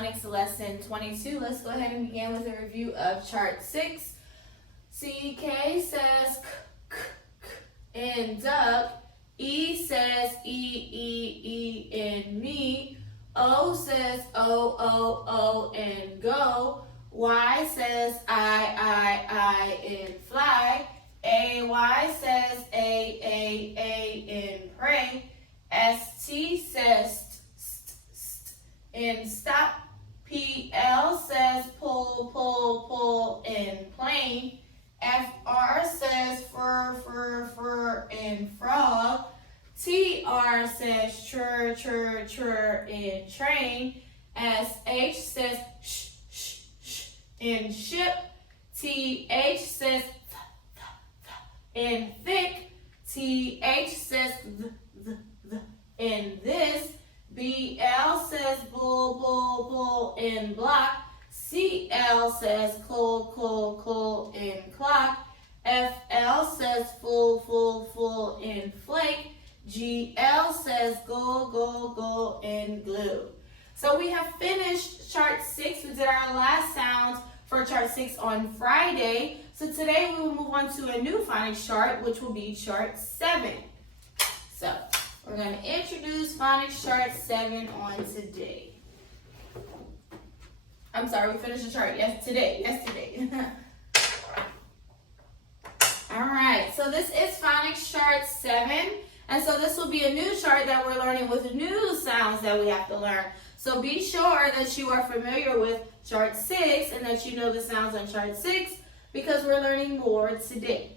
Phonics Lesson 22. Let's go ahead and begin with a review of Chart 6. CK says k, k, k in duck. E says E in me. O says O in go. Y says I in fly. AY says A in pray. ST says st in stop. PL says pull in plane. FR says fur in frog. TR says chur in train. SH says sh in ship. TH says in thick. TH says th in this. BL says bull in block. CL says cool in clock. FL says full in flake. GL says go in glue. So we have finished Chart 6. We did our last sounds for Chart 6 on Friday. So today we will move on to a new phonics chart, which will be Chart 7. So we're going to introduce phonics Chart 7 on today. I'm sorry, we finished the chart yesterday. All right, so this is phonics Chart 7. And so this will be a new chart that we're learning with new sounds that we have to learn. So be sure that you are familiar with Chart 6 and that you know the sounds on Chart 6 because we're learning more today.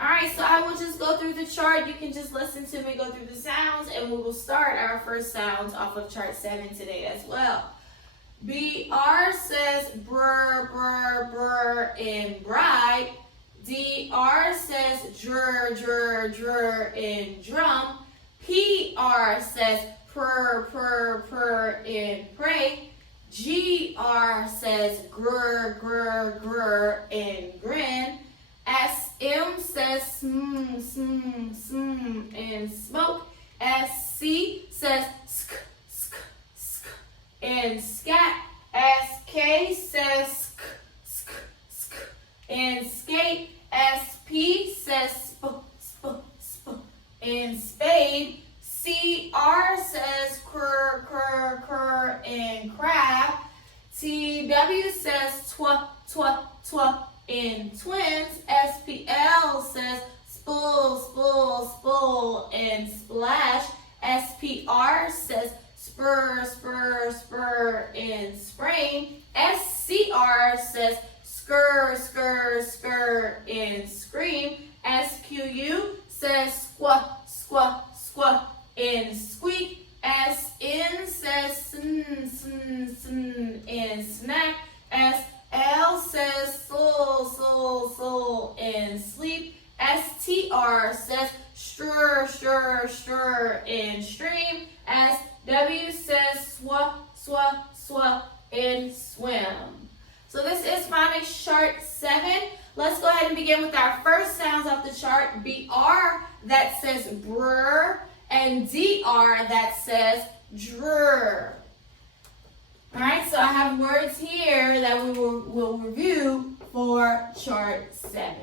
All right, so I will just go through the chart. You can just listen to me go through the sounds, and we will start our first sounds off of Chart 7 today as well. BR says brr in bride. DR says dr in drum. PR says purr in pray. GR says grr in grin. SM says sm in smoke. SC says sk in scat. SK says sk in skate. SP says sp in spade. CR says cr in crab. TW says twa in twins. SPL says spool in splash. SPR says spur in sprain. SCR says skr in scream. SQU says squat in squeak. SN says sn in snack. SL says soul in sleep. STR says stir in stream. SW says swa in swim. So this is phonics Chart 7. Let's go ahead and begin with our first sounds off the chart. BR that says brr and DR that says drr. Alright, so I have words here that we will review for Chart 7.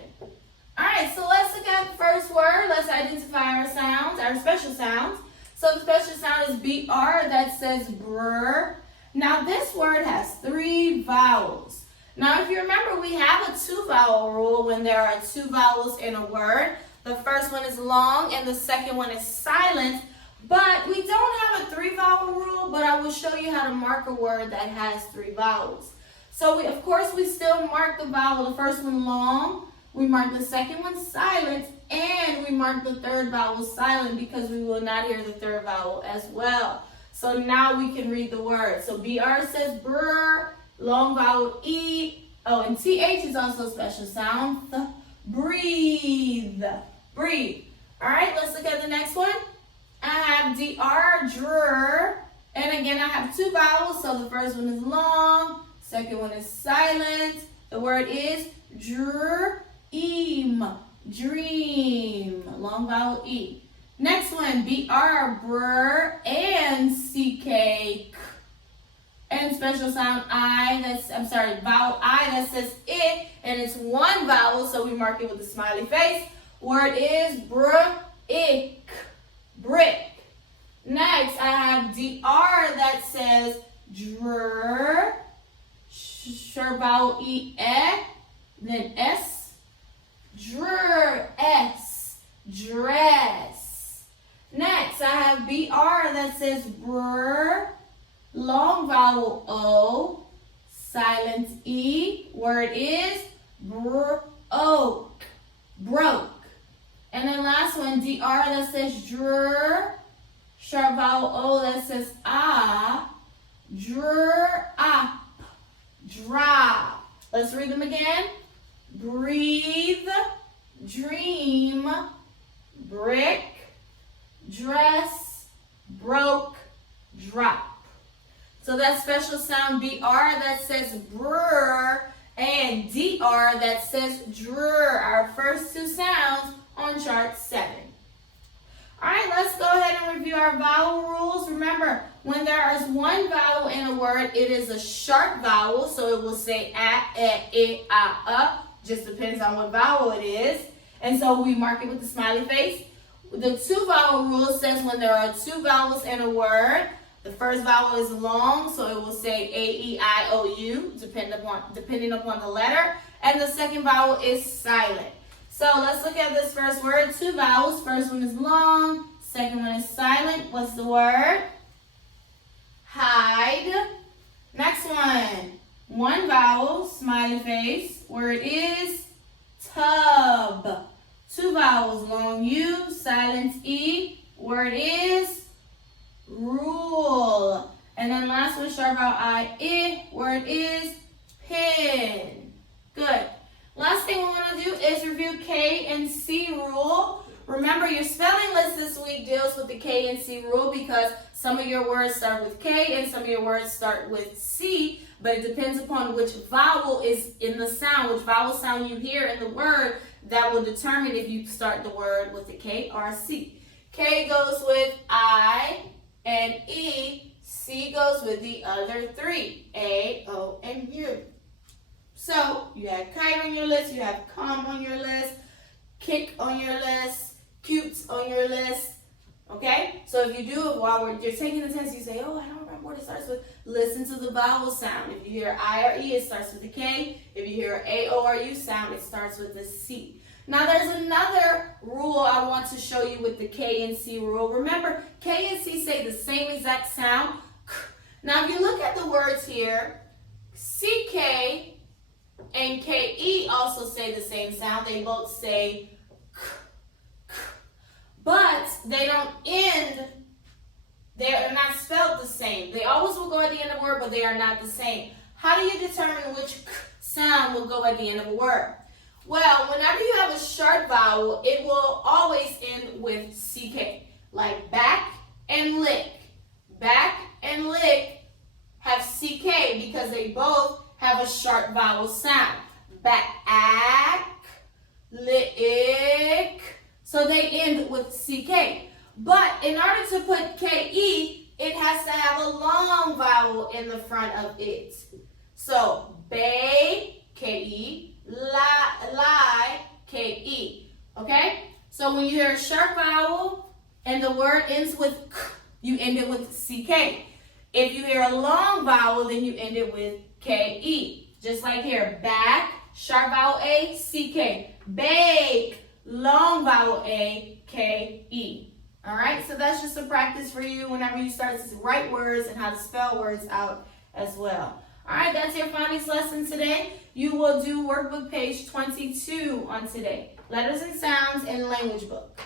Alright, so let's look at the first word. Let's identify our sounds, our special sounds. So the special sound is BR that says brr. Now this word has 3 vowels. Now if you remember, we have a 2-vowel rule when there are 2 vowels in a word. The first one is long and the second one is silent. But we don't have a 3-vowel rule, but I will show you how to mark a word that has 3 vowels. So of course we still mark the vowel, the first one long, we mark the second one silent, and we mark the third vowel silent because we will not hear the third vowel as well. So now we can read the word. So BR says brr, long vowel E. Oh, and TH is also a special sound. Breathe. Breathe. All right, let's look at the next one. I have DR, dr. And again, I have 2 vowels. So the first one is long, second one is silent. The word is dream. Dream. Long vowel E. Next one, BR, brr, and CK. And special sound vowel I that says it, and it's one vowel, so we mark it with a smiley face. Word is brick, brick. Next, I have DR that says dr, sure vowel E, then S, dress, dress. Next, I have BR that says br, long vowel O, silent E. Word is broke, broke. And then last one, DR that says dr, sharp vowel O that says ah, drop, drop. Let's read them again. Breathe, dream, brick, dress, broke, drop. So that special sound BR that says brr and DR that says drr, our first two sounds on chart 7. All right, let's go ahead and review our vowel rules. Remember, when there is one vowel in a word, it is a sharp vowel, so it will say a, just depends on what vowel it is. And so we mark it with the smiley face. The two vowel rule says when there are two vowels in a word, the first vowel is long, so it will say A-E-I-O-U, depending upon the letter. And the second vowel is silent. So let's look at this first word. Two vowels. First one is long, second one is silent. What's the word? Hide. Next one. One vowel, smiley face. Word is tub. Two vowels, long U, silent E. Word is rule. And then last one, sharp vowel I. Word is pin. Good. Last thing we want to do is review K and C rule. Remember, your spelling list this week deals with the K and C rule because some of your words start with K and some of your words start with C, but it depends upon which vowel is in the sound, which vowel sound you hear in the word that will determine if you start the word with the K or C. K goes with I and E. C goes with the other three, A, O, and U. So you have kite on your list, you have come on your list, kick on your list, cutes on your list. Okay? So if you do it while you're taking the test, you say, oh, I don't remember what it starts with. Listen to the vowel sound. If you hear I or E, it starts with the K. If you hear A, O, or U sound, it starts with the C. Now there's another rule I want to show you with the K and C rule. Remember, K and C say the same exact sound. Now if you look at the words here, CK and KE also say the same sound. They both say k, k, but they don't end. They are not spelled the same. They always will go at the end of a word, but they are not the same. How do you determine which k sound will go at the end of a word? Well, whenever you have a sharp vowel, it will always end with CK. Like back and lick. Back and lick have CK because they both have a sharp vowel sound. Back, lick. So they end with CK. But in order to put KE, it has to have a long vowel in the front of it. So bay, KE, lie, KE. Okay? So when you hear a sharp vowel and the word ends with k, you end it with CK. If you hear a long vowel, then you end it with KE. Just like here, back, sharp vowel A, CK. Bake, long vowel A, KE. All right, so that's just a practice for you whenever you start to write words and how to spell words out as well. All right, that's your phonics lesson today. You will do workbook page 22 on today. Letters and sounds in language book.